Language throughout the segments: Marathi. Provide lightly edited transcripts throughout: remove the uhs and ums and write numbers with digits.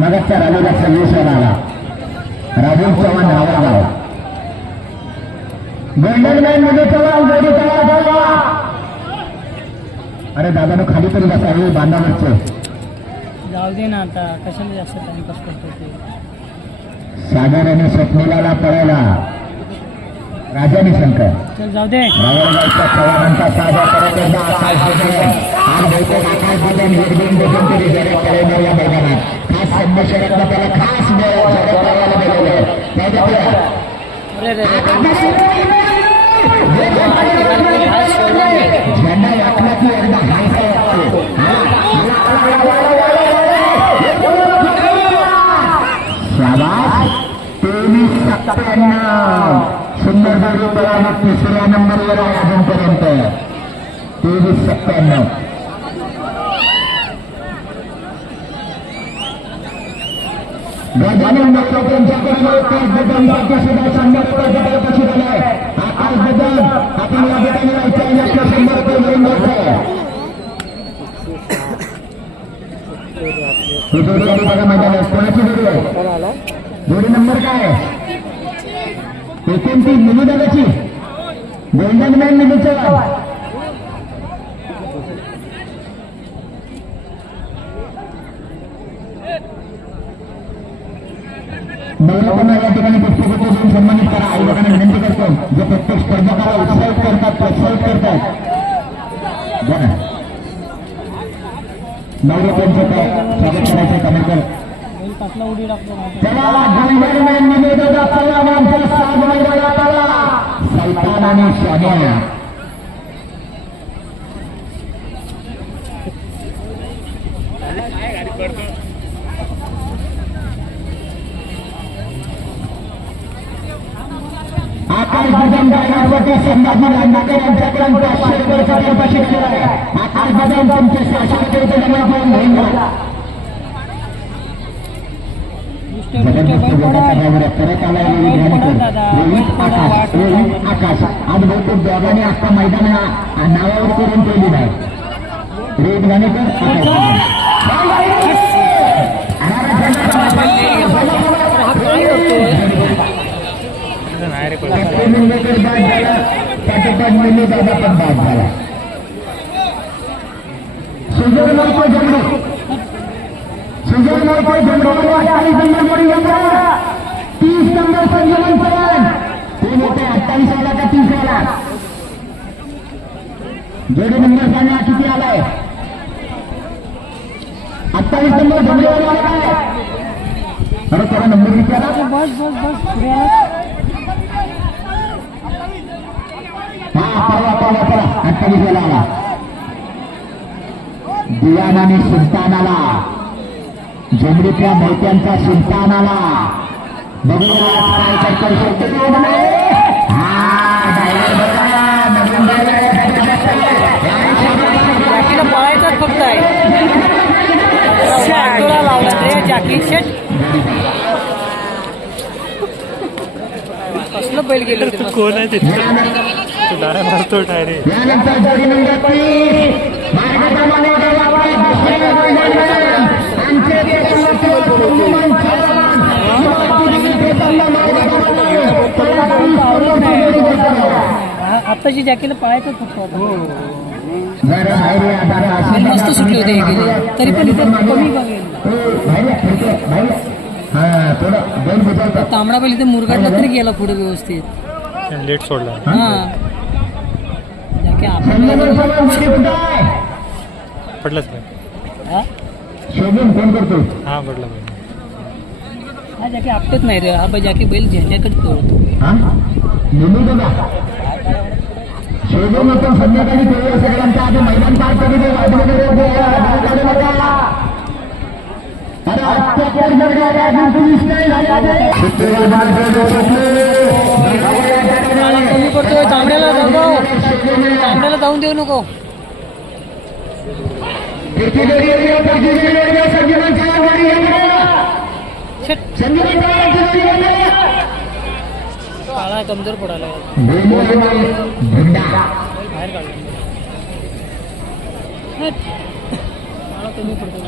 मगच्या रॅलीला संदेश आला राहुल चव्हाण नावाला गोल्डन मॅन मध्ये चव्हाण जोडी तयार झाला. अरे दादानो खाली तरी बसा हे बांधावरचं जाऊ दे ना आता कशाला जास्त टाइमपास करतो ते. सागर आणि स्वप्नीला पडायला राजानी शंकर चल जाऊ दे. रावळगावच्या चव्हाणांचा साजा करत एकदा आकाश आज बहुतेक आकाश बदन एक दोन तरी जरी करायला या मैदानात खास संमेश्वरातला त्याला खास करायला बोलवलं. झेंडा वाटला की एकदा शाबास 23-97 सुंदर जोडी तिसऱ्या नंबरवर आहे अजूनपर्यंत 23-97. गजानन त्यांच्याकडे सुद्धा चांगल्या कशी झालाय आकाश बदल आपण या ठिकाणी राहायचं 100 रुपये मिळून घ्यायचं. ही जोडी आली बघा मैदानात कोणाची जोडी आहे जोडी नंबर काय आहे 29 मिनी दादाची गोल्डन मॅन मिनी चव्हाण. नवरात्रांना या ठिकाणी पुस्तक देऊन सन्मानित करा. आई लोकांना विनंती करतो जे प्रत्येक स्पर्धकाला उत्साहित करतात प्रोत्साहित करतात नवरात्रांचं काय स्वागत करायचं कमेंट पाचला उडी टाकतो. सैतान आणि सोन्या आकाश बदन गाण्यासाठी संभाजी नागेकर यांच्याकडून 500 रुपये पाचशे केलेला आहे. आकाश बदन तुमचे 600 रुपये जमा करून घेऊन जा. परत आला रोहित आकाश आज बहुतेक दोघांनी आता मैदान नावावर करून ठेवली आहे. रोहित गाणेकर दादा पण बाद झाला. सुजय नायको जमलो सुजय नायको जमलो 28 नंबर 30 नंबर संजीवन चव्हाण ते मोठे 28 आला का 30 आला जोडी नंबर सांगा किती आलाय 28 नंबर जमलो आला काय अरे त्याला नंबर विचारा. बस बस बस पुढे आला. चला 28 आला दिवाण आणि सुलतानाला जमडीतल्या मोत्यांचा सुलतानाला बघूया काय करतो शकतो. पळायचाच फक्त आहे लावला रे जॅकी शेट कसलं बैल गेलं ते कोण आहे मारतो टायरे. यानंतर जोडी नंबर 30 मार्गक्रमाने आत्ताची जॅकेला पळायचं फक्त मस्त सुटले होते तरी पण इथे कमी बघेल तांबडा बैल इथे मुरगाडला तरी गेला पुढे व्यवस्थित लेट सोडला. हा पडलाच शोधून फोन करतो. हा पडला हा जॅकी आपटत नाही रे. हा जॅकी बैल झेंड्याकडे पळतो. शोधून होतो संध्याकाळी सगळ्यांचा आधी मैदान पार करू दे. अरे अत्याचार कमी पडतोय. तांबड्याला जाऊन देऊ नको. काळा कमजोर पडायला बाहेर काढला. कमी पडतो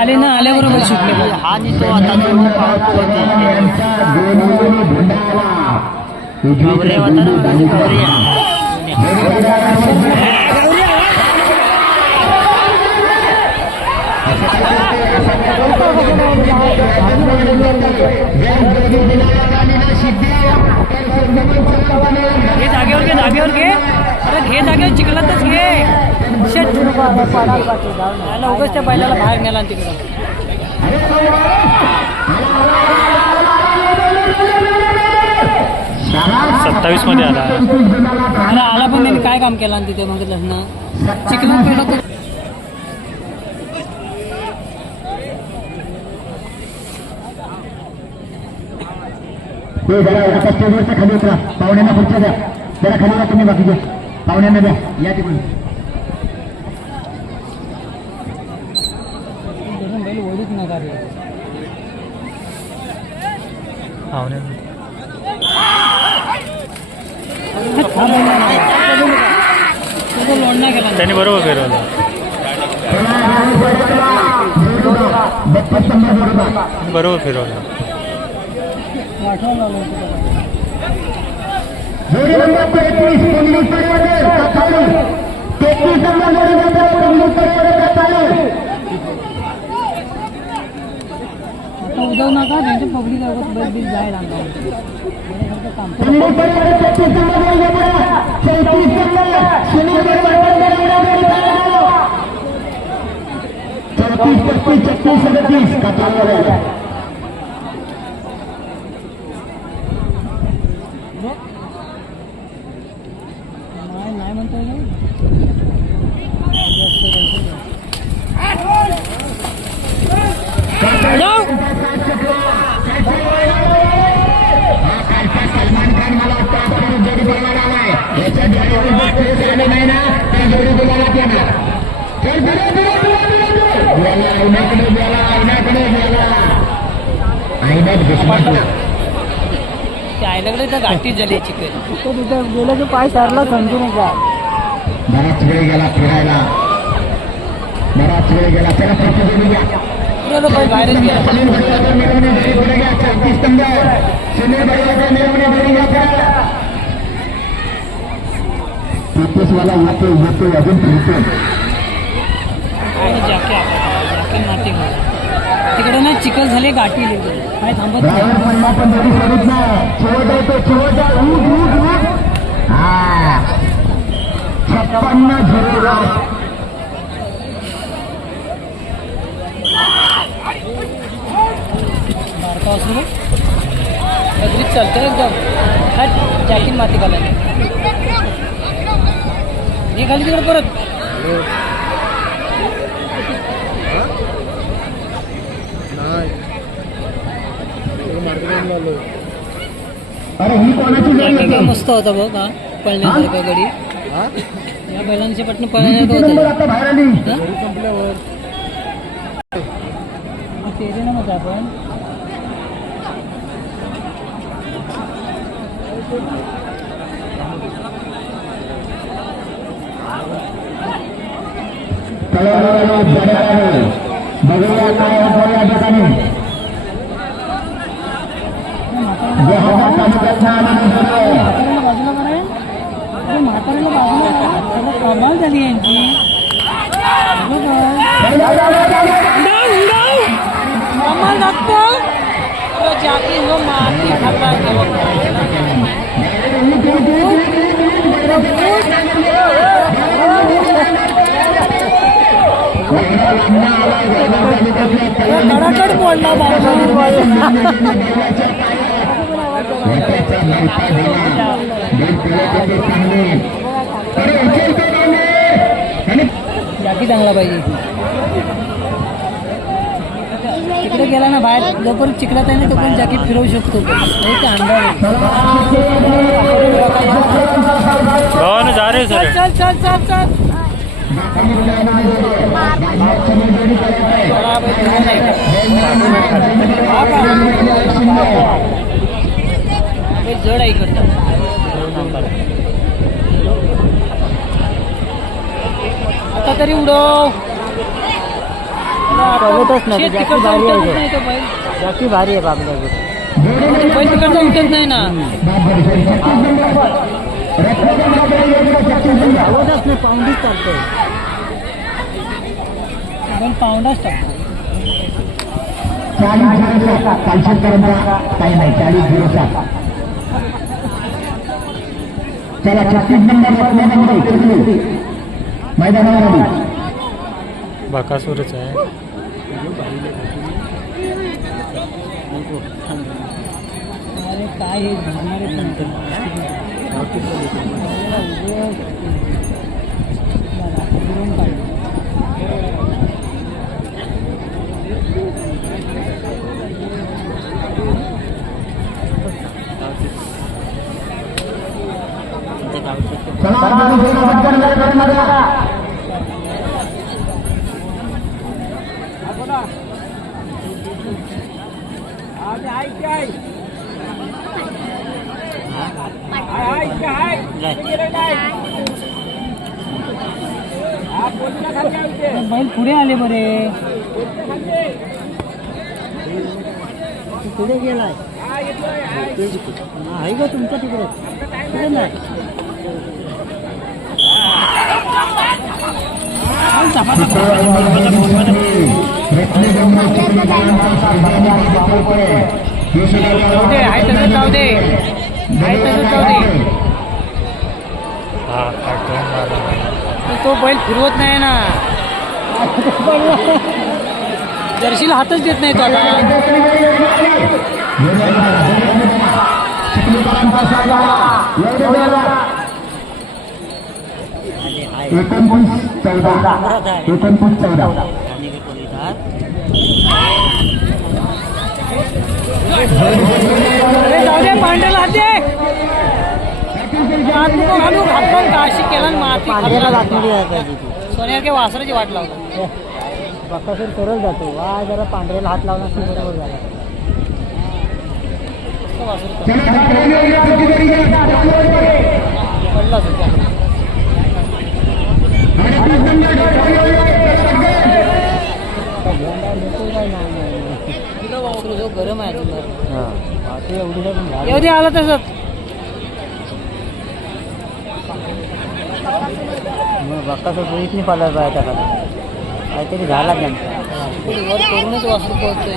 आले ना आल्याबरोबर सुटले हा नाही तो आता तो गौरे होता ना गौरी घे जागेवर घे जागेवर घे अरे घे जागेवर चिखलातच घे याला उगाच त्या बैलाला बाहेर नेला आणि तिकडं 27 मध्ये आला. अरे आला पण त्यांनी काय काम केलं आणि तिथे मग लग्न चिखलात पडलं तर स्टेजवरच्या खाली उतरा पाहुण्यांना पुढच्या द्या जरा खाली या तुम्ही बाकीचे पाहुण्यांना द्या या तिकडून बैल ओढूच नका रे लोडना केला त्यांनी बरोबर फिरवलं. 32 नंबर जोडीदार बरोबर फिरवलं. वाटवा लावलं जोडी नंबर 33 पोलीस परिवार चालू 33 नंबर जोडीदार पोलीस परिवार चालू आता उदव नका त्यांच्या पब्लिक बस बिल जायला काम पोलीस परिवार 33 नंबर जोडीदार 34 नंबर सुनील परिवार 34 35 36 37 का चालू आहे नाही म्हणतोय सलमान खान मला वाटतं जोडी बोलणार आलाय याच्या जोडीवर नाही ना त्या जोडी बोलायला येणार आईनाकडे गेला आईनाकडे गेला आईनात घुसमटला त्या आईल्याकडे तर गाठीच झाली चिकन तिथं गेलं की पाय सारला समजू नका बराच वेळ गेला फिरायला बराच वेळ गेला त्याला पैसे जोडी घ्या बाहेरच गेला सुनील भैयाचा मिळवणे घरी पुढे घ्या 34 नंबर सुनील भैयाचा मिळवणे घरी घ्या 33 वाला येतो अजून फिरतो तिकडे ना चिखल झाले गाठी काय थांबत नाही पण जोडी सोडत नाही शेवट येतो शेवट हा 56-0 बारका असू गजरीत चालतं एकदम हा जॅकीन माती खाला हे खाली तिकडे परत अरे ही कोणाची जॅकी काय मस्त होता बघ हा पळण्यासारखा गडी या बैलांच्या पटनं पळण्यासारखं होतं आता बाहेर आली तेरे ना मग आपण बघूया काय होतं या ठिकाणी म्हाताऱ्याला बाजूला कमाल झाली यांची कमाल लागतो जाती हो माती खाता कडाकड बोलला जाकी चांगला पाहिजे तिकडे गेला ना बाहेर लवकर चिखलात आहे ना तो पण जाकी फिरवू शकतो जा रे सर चल चल चल चल जड आहे इकडचं तरी उडव. पळतच नाही, शेत जास्ती तिकडचा भारी उठतच आहे. नाही तो बैल. जास्ती भारी आहे बाबला बैल तिकडचा उठत नाही ना. रोजच नाही पाऊंडीच चालतंय. बैल पाऊंडाच टाकतो. 40-07 कालशेतकरांचा काही नाही 40-07. चला 36 नंबर मैदानावर आली. बकासूरच आहे. अरे काय हे झरणारे पण फिरून काढलं. बैल पुढे आले बरे. पुढे गेलाय आहे का तुमच्या तिकडे पुढे नाही. जाऊ दे. हा काटून मारला. तो बैल फिरवत नाही ना. जर्शीला हातच देत नाही तो आता. 29-14. अरे जाऊ दे पांढऱ्याला हात दे. घालू हातपान काशी केला आणि माती पांढऱ्याला खाल्ला. बातमी द्यायला पाहिजे ती. सोन्यासारखे वासराची वाट लावतो. बकासूर सरळ जातो. वा जरा पांढऱ्याला हात लावला असं बरोबर झाला. तो वासरू पडला सुद्धा. वासरू जो गरम आहे तुला. येऊ दे आला तसंच. बकासूर पोलीस नाही पाहिला पाहिजे आता काहीतरी झाला त्यांचा. वर करूनच वासरू पळतोय.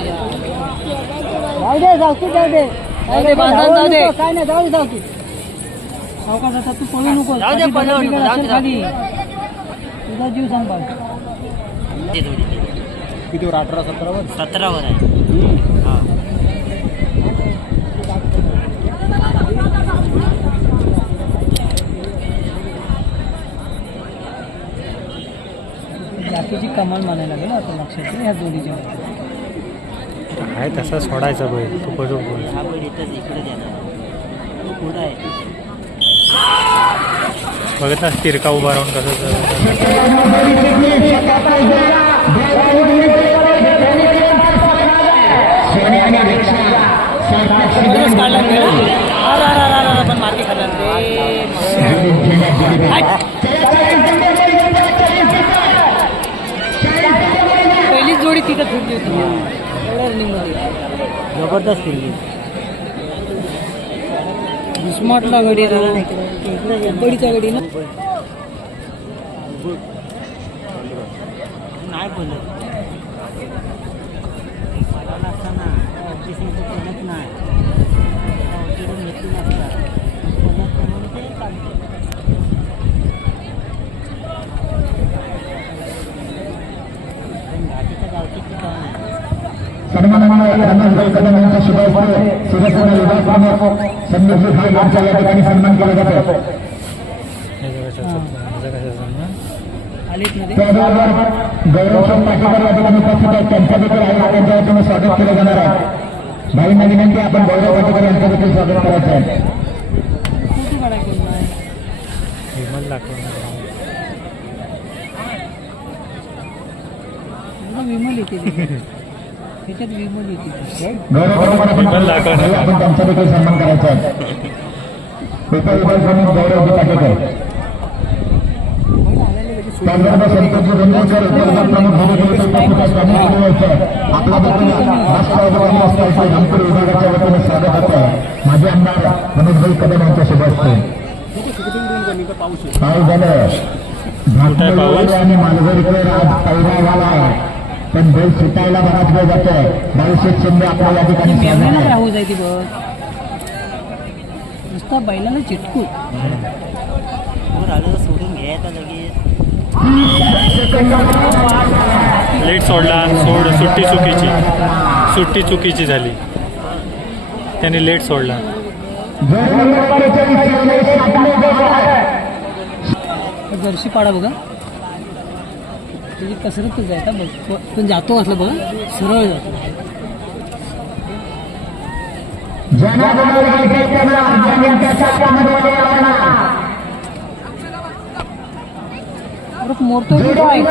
जाऊ दे जाऊ दे जाऊ दे बांधून जाऊ दे. काय नाही जाऊ दे सावकाश आता तू पळू नको. जाऊ दे, कधी पळू नको, बिघड जाऊ असेल दे. खाली. तुझा जीव सांभाळ. कितीवर 18-17 17 आहे. हा. जातीची कमाल म्हणायला लागेल आता लक्षात ठेव ह्या जोडीच्या. आहे तसा सोडायचा बैल तो पडू बोल. हा बैल इथंच इकडे देणार पुढं आहे. बघत ना तिरका उभा राहून कसं काढला पण माती खाल्ला पहिलीच जोडी तिथं फिरली होती एवढ्या रनिंगमध्ये. जबरदस्त फिरली. स्मार्टला गडी गडीच्या गडी ना. नाही बोलत मला नसताना ऑफिसिंग कोणच नाही ऑफिसिंग घेतली नसता म्हणून ते चालतं. घाटीच्या गावठी ठिकाण आहे. सन्माननीय रमेशभाई कदम यांच्या शुभास्ते शिवसेना विभाग प्रमुख संदीप भाई यांचा या ठिकाणी सन्मान केला जातो. आलीत मध्ये त्याबरोबर गौरवशाल पाटीकर या ठिकाणी उपस्थित आहेत. त्यांच्या देखील आहे त्यांच्या वतीने स्वागत केलं जाणार आहे. भाईंना विनंती आपण गौरव पाटीकर यांचं देखील स्वागत करायचं आहे. कुठे काढायचं नाही. विमल दाखवणार विमल येते त्याच्यात विमल येते. गौरव पाटीकर आपण त्यांचा देखील सन्मान करायचा आहे. उपविभाग प्रमुख गौरव पाटीकर त्याचबरोबर संतोषजी गोंधळकर प्रमुख आपला नागपूर विभागाच्या वतीने स्वागत होत आहे. माझे आमदार मनोजभाई कदम यांच्या शुभ असते. पाऊस झालं आणि मालवणकर आज पैरा झाला आहे, पण बैल सुटायला बराच वेळ जातोय. बाळूशेठ शिंदे आपल्या या ठिकाणी स्वागत आहे. राहू जायची बस नुसता बैलाला चिटकू आलं सोडून घ्यायचा लगेच. लेट सोडला. सुट्टी चुकीची झाली. त्याने लेट सोडला. जर्शी पाडा बघा, तुझी कसरतच आहे का बघ. पण जातो असलं बघा, सरळ जातो. मोठं आहे.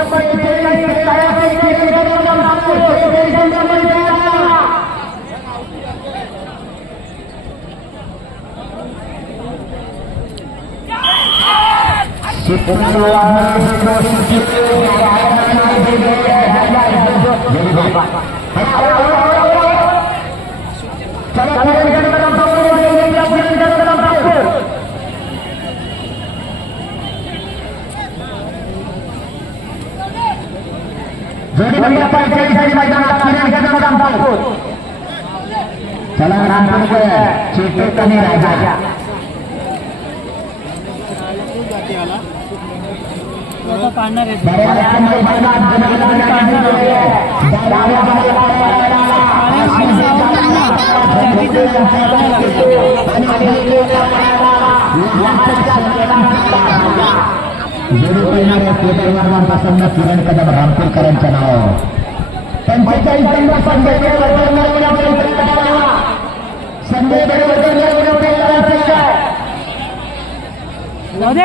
चला रामपूर चेतक आणि राजा पाडणार आहे. पासून किरण कदम रामपूरकरांच्या नावावर 45 संजय जाऊ दे.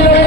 आणि